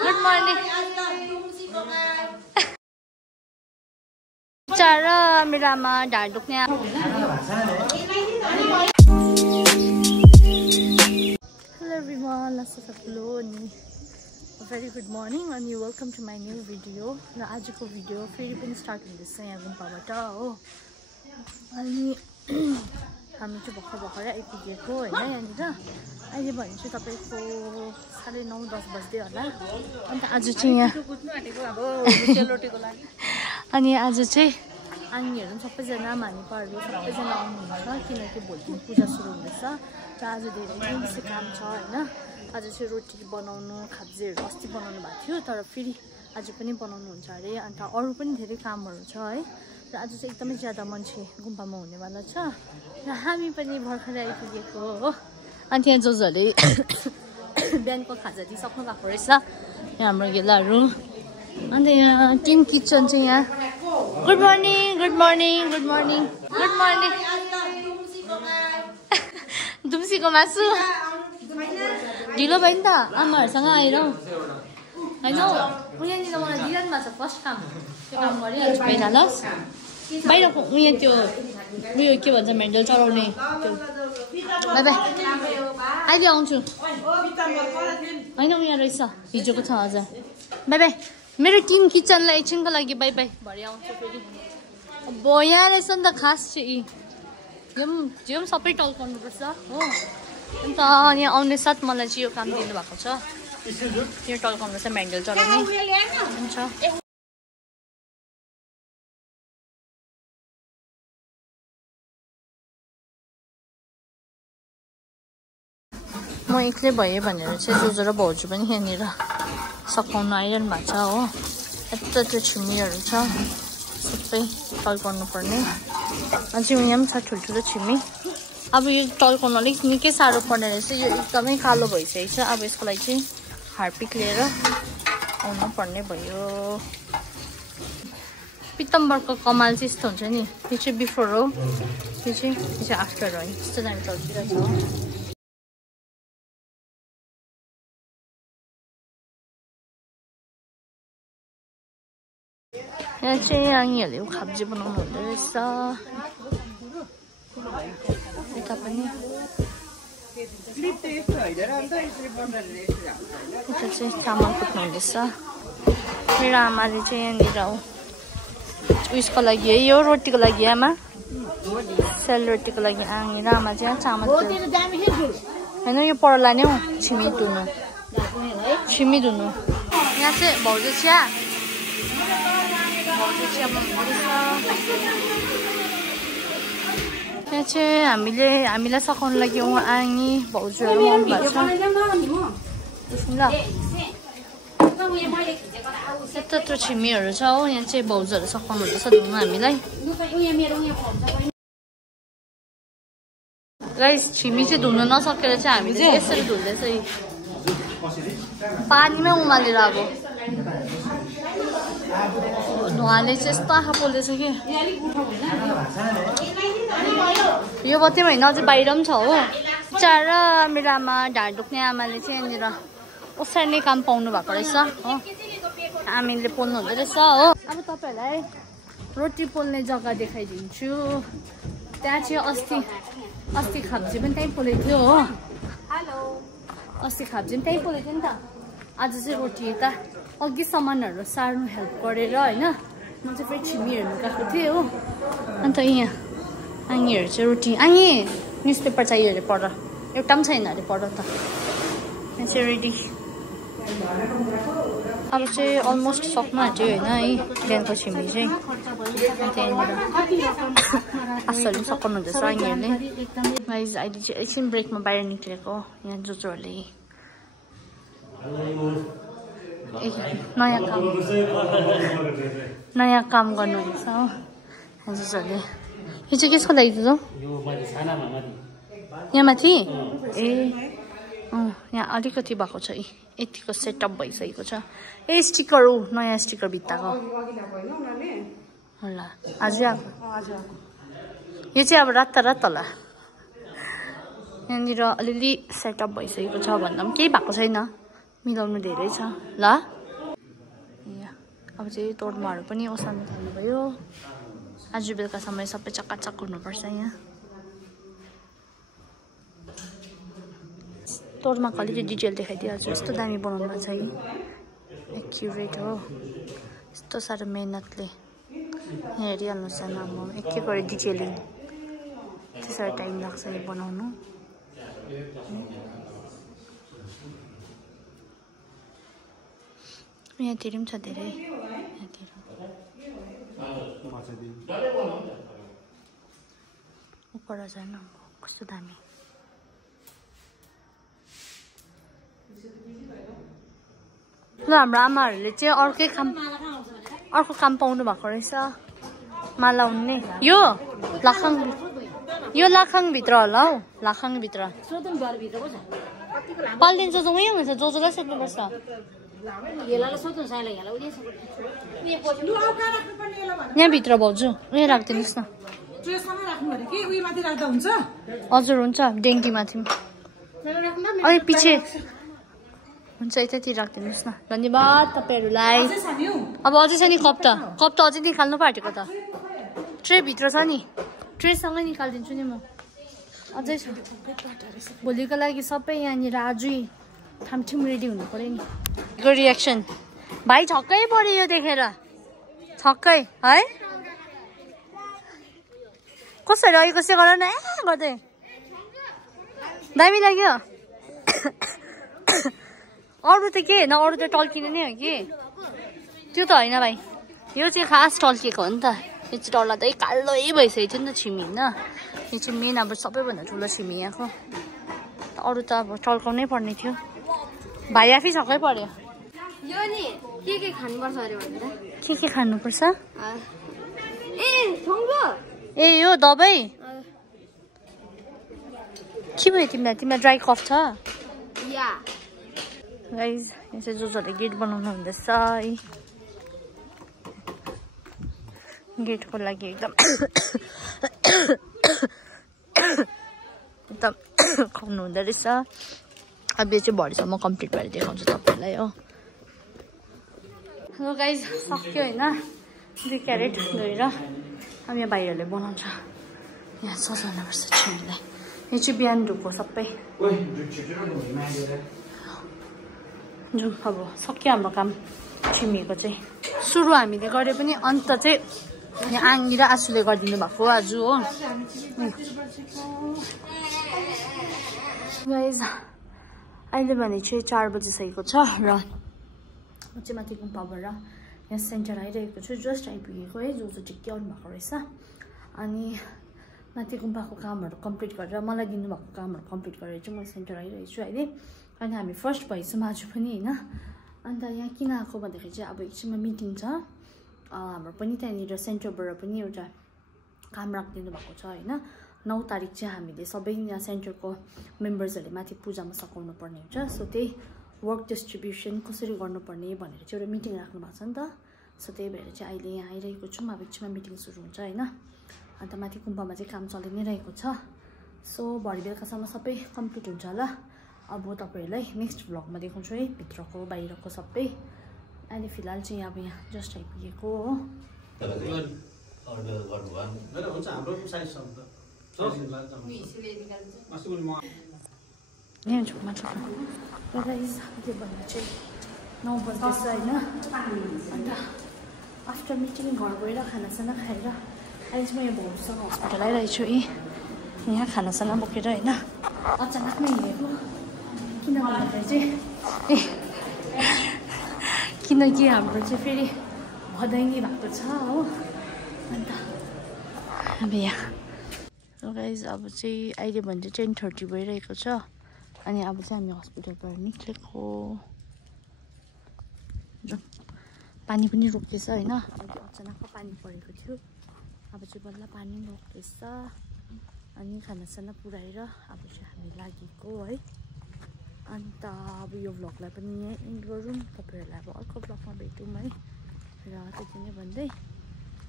Good morning. Cara मेरामा ढाड दुख्ने. Hello everyone, a very good morning and you welcome to my new video. र आजको video फेरि पनि स्टार्ट हुँदैछ यहाँ गुम्पाबाट हो. अनि हामी चाहिँ भर्खर आइपुगेको हैन यहाँनिर. अहिले भने चाहिँ तपाईको 9:30-10 बज्दै होला. अनि आज चाहिँ यहाँ अनि आज चाहिँ आनीहरु सबैजना मानिपाहरु सबैजना आउनुहुन्छ किनकि भोलि पूजा सुरु हुँदैछ. र आज धेरै नै काम छ हैन. आज चाहिँ रोटी बनाउनु खाब्जेहरु अस्ति बनाउनु भएको थियो तर फेरि आज पनि बनाउनु हुन्छ अरे. अनि अरु पनि धेरै कामहरु छ है. र आज चाहिँ एकदमै ज्यादा मान्छे गुम्पामा हुनेवाला छ. र हामी पनि भर्खर आइपुगेको हो. अनि यहाँ जोजोले बिहानको खाजा दिइसक्नु भएको रहेछ यहाँ हाम्रो गेलाहरु. अनि यहाँ टिन किचन चाहिँ यहाँ. Good morning good morning good morning good morning. दुम्सीको मासु ढिलो भयो नि त आमाहरुसँग आएर हैन. उनीहरुले मलाई दिइरहनु भएको छ फर्स्ट काम. त्यो काम गरिहाल्छु पहिला ल. बाहिरको उयो त्यो उयो के भन्छ मेन्डल चढाउने त्यो. Bye bye. अहिले आउँछु. हैन उहाँ रहेछ हिजोको छ हजुर. Bye bye. मेरो टिन किचनलाई एकछिनको लागि बाइ बाइ. भरे आउँछु फेरि. अब यहाँ रहेछ नि त खास चाहिँ यो सबै टल्काउनु पर्छ हो. अनि त यहाँ आउने साथ मलाई चाहिँ यो काम दिनु भएको छ. यो टल्काउनु चाहिँ मेन्डल चढाउने हुन्छ. म एक्लै भएँ भनेर चाहिँ जोजो र भाउजू पनि यहाँनिर सकाउनु आइरहनु भएको छ हो. यता त्यो छिमीहरू छ सबै टल्काउनु पर्ने. अझै यहाँ पनि छ ठुल्ठुलो छिमी. अब यो टल्काउनु अलिक निकै साह्रो पर्ने रहेछ. यो एकदमै कालो भइसकेको छ. अब यसको लागि चाहिँ हार्पिक लिएर आउनु पर्ने भयो. पितम्बरको कमाल चाहिँ यस्तो हुन्छ नि. यो चाहिँ बिफोर हो. यो चाहिँ आफ्टर हो. यस्तो दामी चल्किरहेको छ. यहाँ चाहिँ आङीहरूले खाब्जे बनाउनु हुँदो रहेछ. यता पनि यता चाहिँ चामल कुट्नु हुँदैछ. मेरो आमाले चाहिँ यहाँनिर उयसको लागि है यो रोटीको लागि आमा सेलरोटीको लागि आङी र आमा चाहिँ चामल होइन यो परला नै हो. छिमी धुनु यहाँ चाहिँ भाउजू चिया यहाँ चाहिँ हामीलाई सकाउनु लागि उहाँ आङी भाउजूहरू आउनु भएको छ ल. यत्रो छिमीहरू छ हो. यहाँ चाहिँ भाउजूहरू सकाउनु हुँदैछ धुनु हामीलाई. गाइस छिमी चाहिँ धुनु नसकेर चाहिँ हामी चाहिँ यसरी धुँदैछ. पानीमै उमालेर अब धुवाले चाहिँ यस्तो आँखा पोल्दैछ कि. यो मात्रै होइन अझै बाहिर पनि छ हो. बिचारा मेरो आमा ढाड दुख्ने आमाले चाहिँ यहाँनिर ओसार्ने काम पाउनु भएको रहेछ हो. हामीले पोल्नु हुँदो रहेछ हो. अब तपाईँहरूलाई रोटी पोल्ने जग्गा देखाइदिन्छु. त्यहाँ चाहिँ अस्ति खाब्जे पनि त्यहीँ पोलेको थियो हो. अस्ति खाब्जे पनि त्यहीँ पोलेको थियो नि त. आज चाहिँ रोटी यता अघि सामानहरू सार्नु हेल्प गरेर होइन म चाहिँ फेरि छिमी हेर्नु गएको थिएँ हो. अन्त यहाँ आङीहरू चाहिँ रोटी आङी न्युज पेपर चाहियो अरे पढ. एउटा पनि छैन अरे पढ त. यहाँ चाहिँ रेडी. अब चाहिँ अलमोस्ट सक्नु आँट्यो होइन है बिहानको छिमी चाहिँ. त्यहाँनिर आसुहरू पनि सकाउनु हुँदैछ आङीहरूले. गाइज अहिले चाहिँ एकछिन ब्रेकमा बाहिर निक्लेको यहाँ जोजोहरूले नयाँ काम गर्नुहुँदैछ हो जोजोहरूले. यो चाहिँ कसको लागि दिदो यहाँ माथि ए यहाँ अलिकति भएको छ. यतिको सेटअप भइसकेको छ. ए स्टिकर हो नयाँ स्टिकर भित्ताको होला. आज आएको यो चाहिँ अब रात होला. यहाँनिर अलिअलि सेटअप भइसकेको छ भन्दा पनि केही भएको छैन. मिलाउनु धेरै छ ल अब चाहिँ तोर्माहरू पनि ओसार्नु थाल्नुभयो आज बेलुकासम्म सबै चकाचक हुनुपर्छ यहाँ तोर्माको अलिकति डिटेल देखाइदिइहाल्छु यस्तो दामी बनाउनु भएको छ है एक्युरेट हो यस्तो साह्रो मेहनतले यहाँ हेरिहाल्नुहोस् न म एक एक गरी डिटेलिङ यति साह्रो टाइम लाग्छ यो बनाउनु यहाँतिर पनि छ धेरै उपर छैन कस्तो दामी ल हाम्रो आमाहरूले चाहिँ अर्को काम पाउनु भएको रहेछ माला उन्ने यो लाखाङभित्र होला हौ लाखाङभित्र पालिदिन्छ त उहीँ हुन्छ जोजोलाई सोध्नुपर्छ यहाँभित्र भाउजू उयो राखिदिनुहोस् न हजुर हुन्छ डेङ्गीमाथि अलिक पछि हुन्छ यतातिर राखिदिनुहोस् न धन्यवाद तपाईँहरूलाई अब अझै छ नि कप त अझै निकाल्नु पाटेको त ट्रेभित्र छ नि ट्रेसँगै निकालिदिन्छु नि म अझै छ भोलिको लागि सबै यहाँनिर आजै ठामठिम रेडी हुनु पर्यो नि यो रियाक्सन भाइ छक्कै पऱ्यो यो देखेर छक्कै है कसरी अघि कसै गर न गर्दै दामी लाग्यो अरू त के होइन अरू त टल्किने नै हो कि त्यो त होइन भाइ यो चाहिँ खास टल्किएको हो नि त यो चाहिँ डरलाग्दै कालै भइसकेको थियो नि त छिमी होइन यो चाहिँ मेन अब सबैभन्दा ठुलो छिमी यहाँको अरू त अब टल्काउनै पर्ने थियो भाइ आफै छक्कै पर्यो यो नि के खानुपर्छ अरे भनेर के खानुपर्छ ए यो दबाई के भयो तिमीलाई ड्राई कफ छ गाइज यहाँ चाहिँ जोजोले गेट बनाउनु हुँदैछ है गेटको लागि एकदम खुवाउनु हुँदो रहेछ अब यो चाहिँ भरेसम्म कम्प्लिट भएर देखाउँछु तपाईँलाई हो हेलो गाइज सक्यो होइन 2 क्यारेट धोएर अब यहाँ भाइहरूले बनाउँछ यहाँ सजाउनुपर्छ छिमीलाई यो चाहिँ बिहान ढुक्को सबै जाउँ अब सक्यो हाम्रो काम छिमीको चाहिँ सुरु हामीले गरे पनि अन्त चाहिँ यहाँ आङ्गी र आँसुले गरिदिनु भएको आज हो गाइज अहिले भने चाहिँ 4 बजिसकेको छ र म चाहिँ माथि गुम्पाबाट यहाँ सेन्टर आइरहेको छु जस्ट आइपुगेको है जो ठिकै आउनु भएको रहेछ अनि माथि गुम्पाको कामहरू कम्प्लिट गरेर मलाई दिनुभएको कामहरू कम्प्लिट गरेर चाहिँ म सेन्टर आइरहेको छु अहिले अनि हामी फर्स्ट भएछौँ आज पनि होइन अन्त यहाँ किन आएको भन्दाखेरि चाहिँ अब एकछिनमा मिटिङ छ हाम्रो पनि त्यहाँनिर सेन्टरबाट पनि एउटा काम राखिदिनु भएको छ होइन 9 तारिक चाहिँ हामीले सबै यहाँ सेन्टरको मेम्बर्सहरूले माथि पूजामा सघाउनु पर्ने हुन्छ सो त्यही वर्क डिस्ट्रिब्युसन कसरी गर्नुपर्ने भनेर चाहिँ एउटा मिटिङ राख्नु भएको छ नि त सो त्यही भएर चाहिँ अहिले यहाँ आइरहेको छौँ अब एकछिनमा मिटिङ सुरु हुन्छ होइन अन्त माथि गुम्पामा चाहिँ काम चलि नै रहेको छ सो भरे बेलुकासम्म सबै कम्प्लिट हुन्छ होला अब तपाईँहरूलाई नेक्स्ट भ्लगमा देखाउँछु है भित्रको बाहिरको सबै अहिले फिलहाल चाहिँ अब यहाँ जस्ट आइपुगेको हो यहाँ झुकमा छ के भन्नु चाहिँ 9 बज्दैछ होइन अन्त आफ्टर मिटिङ घर गएर खानासाना खाएर अहिले चाहिँ म यहाँ भाउजूसँग हस्पिटल आइरहेको छु यहाँ खानासाना बोकेर होइन अचानक नै हिँडेको किन भन्दाखेरि चाहिँ किनकि हाम्रो चाहिँ फेरि भदैनी भएको छ हो अन्त अब यहाँ गाइज अब चाहिँ अहिले भने चाहिँ 10:30 भइरहेको छ अनि अब चाहिँ हामी हस्पिटलबाट निक्लेको पानी पनि रोक्दैछ होइन अहिले अचानक पानी परेको थियो अब चाहिँ बल्ल पानी पनि रोक्दैछ अनि खानासाना पुऱ्याएर अब चाहिँ हामी लागेको है अन्त अब यो भ्लगलाई पनि यहीँ एन्ड गरौँ तपाईँहरूलाई अब अर्को भ्लगमा भेटौँ है र त्यति नै भन्दै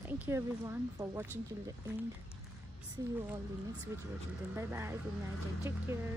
thank you everyone for watching till the end see you all in next video till then bye bye good night and take care